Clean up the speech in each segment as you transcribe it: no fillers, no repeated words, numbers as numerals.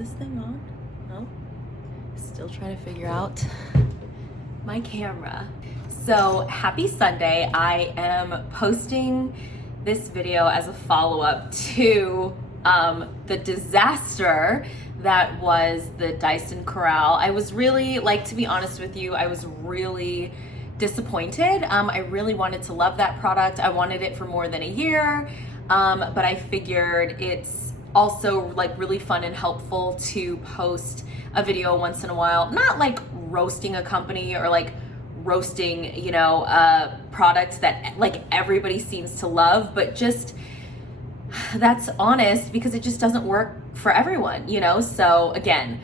this thing on? No? Still trying to figure out my camera. So happy Sunday. I am posting this video as a follow-up to the disaster that was the Dyson Corrale. I was really, to be honest with you, I was really disappointed. I really wanted to love that product. I wanted it for more than a year, but I figured it's also really fun and helpful to post a video once in a while, not roasting a company or roasting, a product that everybody seems to love, but just that's honest because it just doesn't work for everyone, So again,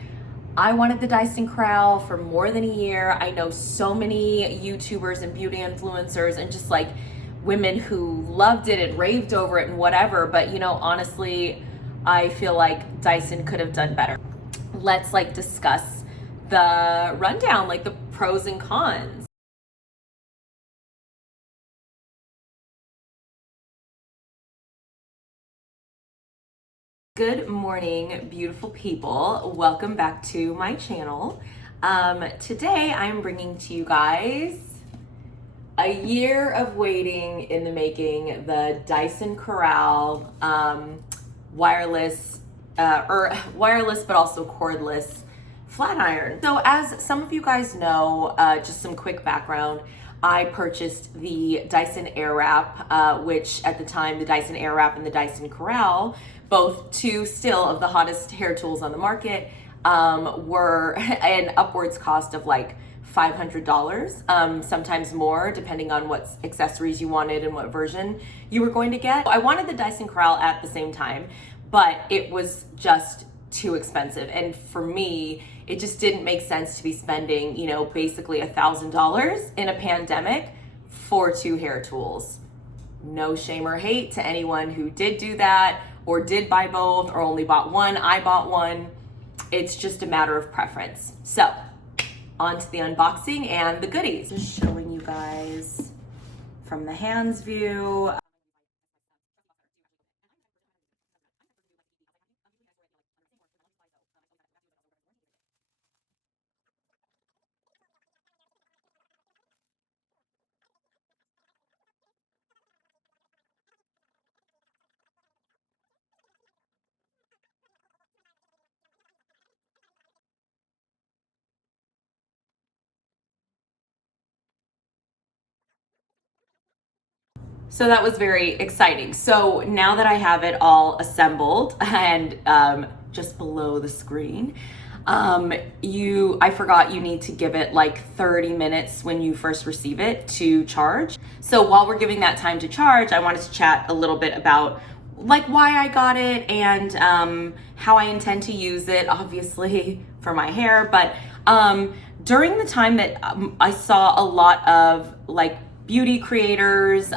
I wanted the Dyson Corrale for more than a year. I know so many YouTubers and beauty influencers and just women who loved it and raved over it and whatever, but honestly, I feel like Dyson could have done better. Let's discuss the rundown, the pros and cons. Good morning, beautiful people. Welcome back to my channel. Today I'm bringing to you guys a year of waiting in the making, the Dyson Corrale wireless but also cordless flat iron. So as some of you guys know, just some quick background, I purchased the Dyson Airwrap, which at the time, the Dyson Airwrap and the Dyson Corrale, both two still of the hottest hair tools on the market, were an upwards cost of $500, sometimes more, depending on what accessories you wanted and what version you were going to get. I wanted the Dyson Corrale at the same time, but it was just too expensive. And for me, it just didn't make sense to be spending, basically $1,000 in a pandemic for two hair tools. No shame or hate to anyone who did do that or did buy both or only bought one. I bought one. It's just a matter of preference. So on to the unboxing and the goodies. Just showing you guys from the hands view. So that was very exciting. So now that I have it all assembled and just below the screen, I forgot you need to give it 30 minutes when you first receive it to charge. So while we're giving that time to charge, I wanted to chat a little bit about why I got it and how I intend to use it, obviously for my hair. But during the time that I saw a lot of beauty creators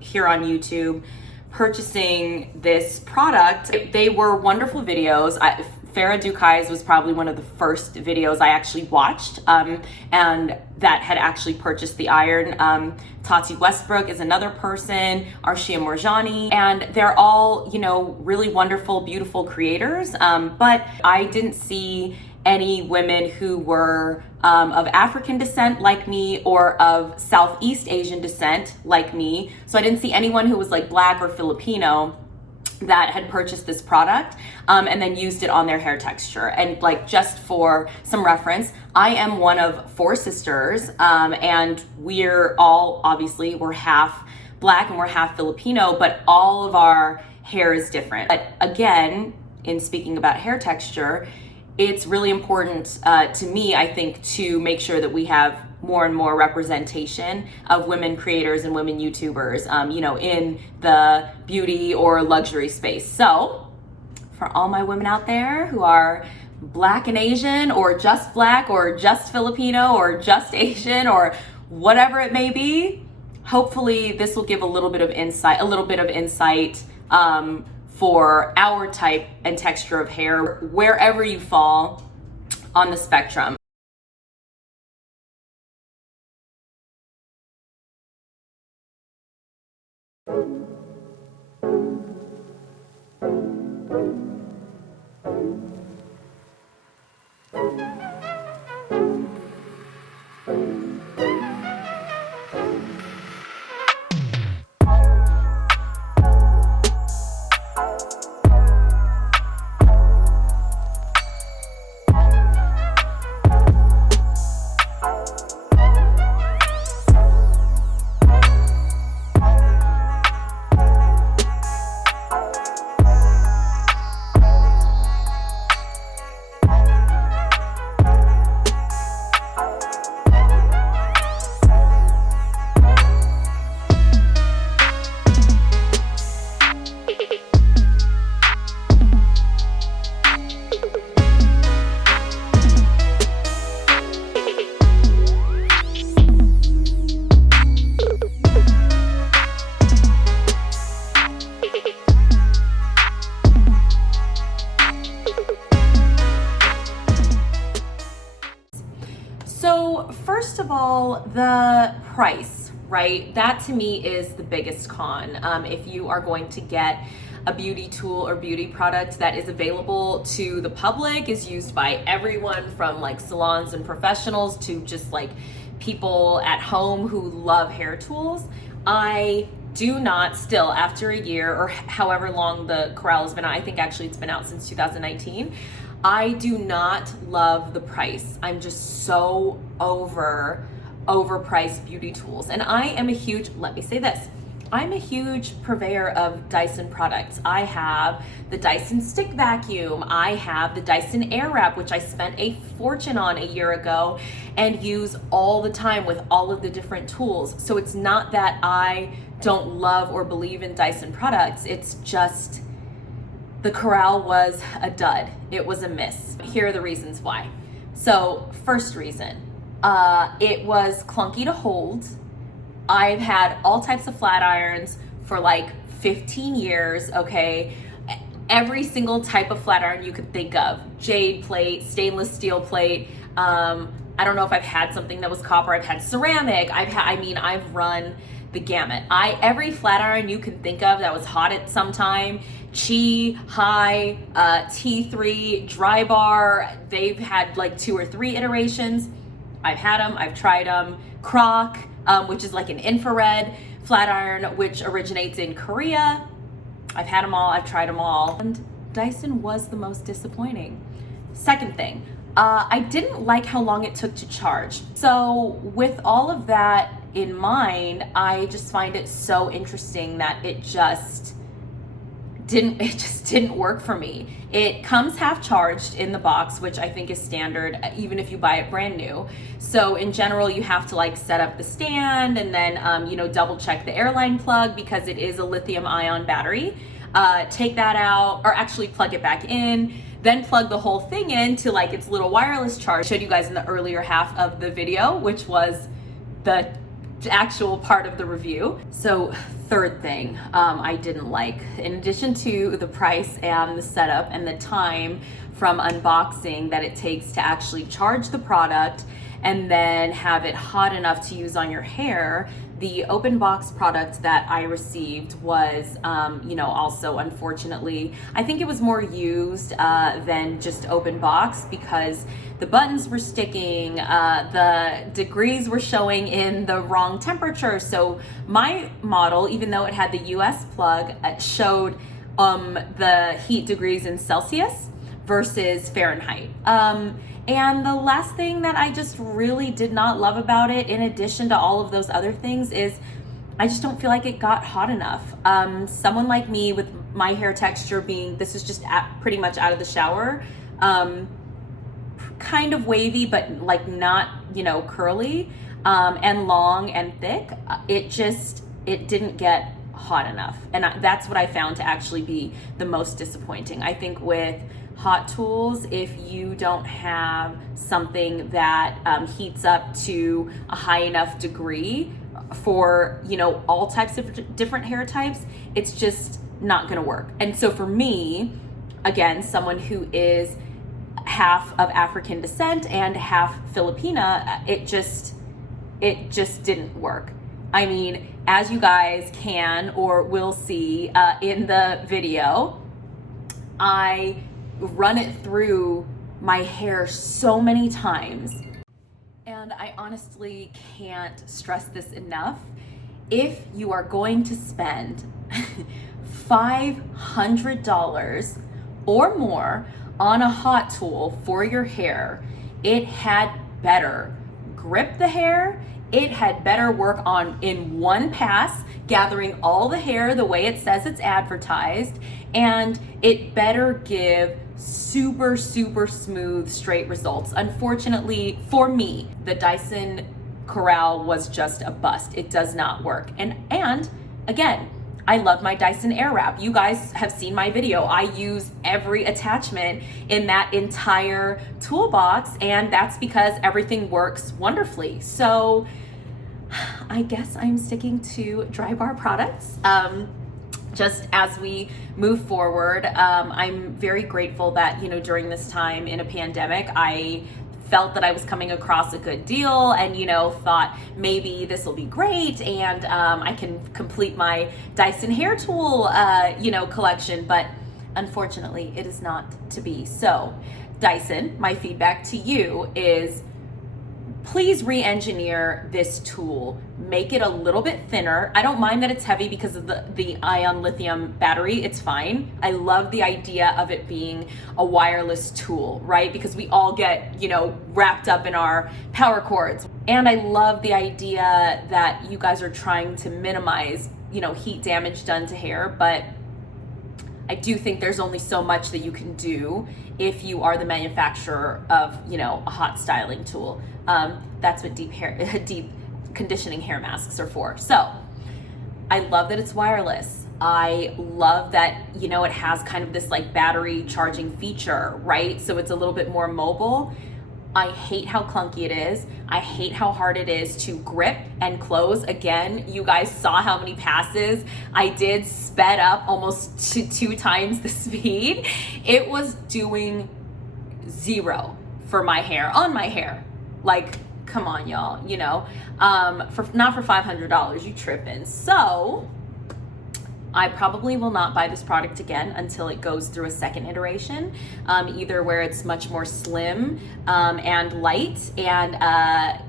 here on YouTube purchasing this product, they were wonderful videos. Farah Dukai's was probably one of the first videos I actually watched, and that had actually purchased the iron. Tati Westbrook is another person, Arshia Morjani, and they're all, really wonderful, beautiful creators. But I didn't see any women who were of African descent like me or of Southeast Asian descent like me. So I didn't see anyone who was Black or Filipino that had purchased this product and then used it on their hair texture. And just for some reference, I am one of four sisters, and we're all, obviously, we're half Black and we're half Filipino, but all of our hair is different. But again, in speaking about hair texture, it's really important to me, I think, to make sure that we have more and more representation of women creators and women YouTubers, in the beauty or luxury space. So for all my women out there who are Black and Asian or just Black or just Filipino or just Asian or whatever it may be, hopefully this will give a little bit of insight, for our type and texture of hair, wherever you fall on the spectrum. So first of all, the price, right? That to me is the biggest con. If you are going to get a beauty tool or beauty product that is available to the public, is used by everyone from like salons and professionals to just like people at home who love hair tools, I do not still, after a year or however long the Corrale has been out, I think actually it's been out since 2019, I do not love the price. I'm just so overpriced beauty tools. And I am a huge, let me say this, I'm a huge purveyor of Dyson products. I have the Dyson stick vacuum. I have the Dyson Airwrap, which I spent a fortune on a year ago and use all the time with all of the different tools. So it's not that I don't love or believe in Dyson products. It's just the Corrale was a dud. It was a miss. Here are the reasons why. So first reason, it was clunky to hold. I've had all types of flat irons for like 15 years, okay? Every single type of flat iron you could think of. Jade plate, stainless steel plate. I don't know if I've had something that was copper. I've had ceramic. I've run the gamut. Every flat iron you can think of that was hot at some time. Chi, High, T3, Dry Bar. They've had like 2 or 3 iterations. I've had them, I've tried them. Croc, which is like an infrared flat iron, which originates in Korea. I've had them all, I've tried them all. And Dyson was the most disappointing. Second thing, I didn't like how long it took to charge. So with all of that in mind, I just find it so interesting that it just didn't work for me. It comes half charged in the box, which I think is standard even if you buy it brand new. So in general, you have to like set up the stand and then double check the airline plug because it is a lithium ion battery. Take that out, or actually plug it back in, then plug the whole thing in to like its little wireless charge. I showed you guys in the earlier half of the video, which was the actual part of the review. So third thing I didn't like, in addition to the price and the setup and the time from unboxing that it takes to actually charge the product and then have it hot enough to use on your hair, the open box product that I received was, also unfortunately, I think it was more used than just open box because the buttons were sticking, the degrees were showing in the wrong temperature. So my model, even though it had the US plug, showed the heat degrees in Celsius versus Fahrenheit. And the last thing that I just really did not love about it, in addition to all of those other things, is I just don't feel like it got hot enough. Someone like me with my hair texture being, this is just pretty much out of the shower, kind of wavy, but like not, curly, and long and thick, it didn't get hot enough. And that's what I found to actually be the most disappointing. I think with hot tools, if you don't have something that heats up to a high enough degree for all types of different hair types, it's just not gonna work. And so for me, again, someone who is half of African descent and half Filipina, it just didn't work. I mean, as you guys can or will see in the video, I run it through my hair so many times, and I honestly can't stress this enough. If you are going to spend $500 or more on a hot tool for your hair, it had better grip the hair, it had better work on in one pass, gathering all the hair the way it says it's advertised, and it better give super smooth straight results. Unfortunately for me, the Dyson Corrale was just a bust. It does not work. And again, I love my Dyson Airwrap. You guys have seen my video. I use every attachment in that entire toolbox, and that's because everything works wonderfully. So I guess I'm sticking to Dry Bar products. Just as we move forward, I'm very grateful that, during this time in a pandemic, I felt that I was coming across a good deal and, you know, thought maybe this will be great and I can complete my Dyson hair tool, you know, collection, but unfortunately it is not to be. So Dyson, my feedback to you is please re-engineer this tool. Make it a little bit thinner. I don't mind that it's heavy because of the ion lithium battery, it's fine. I love the idea of it being a wireless tool, right? Because we all get, you know, wrapped up in our power cords. And I love the idea that you guys are trying to minimize, you know, heat damage done to hair, but I do think there's only so much that you can do if you are the manufacturer of, you know, a hot styling tool. That's what deep conditioning hair masks are for. So I love that it's wireless. I love that, you know, it has kind of this like battery charging feature, right? So it's a little bit more mobile. I hate how clunky it is. I hate how hard it is to grip and close. Again, you guys saw how many passes I did, sped up almost to 2 times the speed. It was doing 0 for my hair, on my hair. Like, come on, y'all, you know, not for $500, you tripping. So I probably will not buy this product again until it goes through a second iteration, either where it's much more slim and light. And,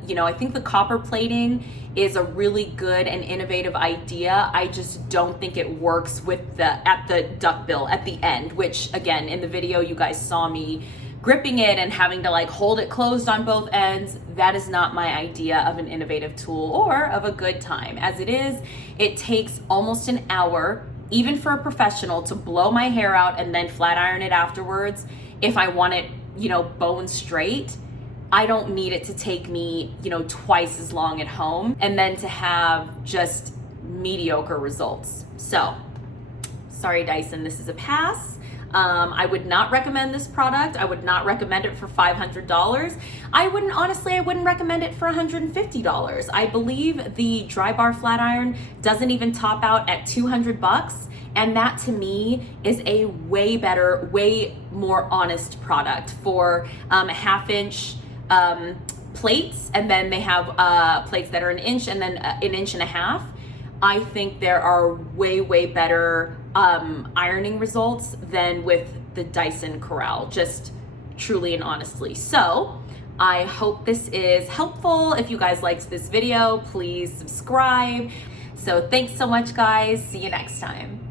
you know, I think the copper plating is a really good and innovative idea. I just don't think it works with at the duckbill at the end, which again, in the video, you guys saw me gripping it and having to like hold it closed on both ends. That is not my idea of an innovative tool or of a good time. As it is, it takes almost an hour, even for a professional, to blow my hair out and then flat iron it afterwards. If I want it, you know, bone straight, I don't need it to take me, you know, twice as long at home and then to have just mediocre results. So, sorry Dyson, this is a pass. I would not recommend this product. I would not recommend it for $500. I wouldn't recommend it for $150. I believe the dry bar flat iron doesn't even top out at $200. And that to me is a way better, way more honest product for 1/2 inch plates. And then they have plates that are 1 inch and then 1.5 inches. I think there are way, way better ironing results than with the Dyson Corrale, just truly and honestly. So I hope this is helpful. If you guys liked this video, please subscribe. So thanks so much, guys. See you next time.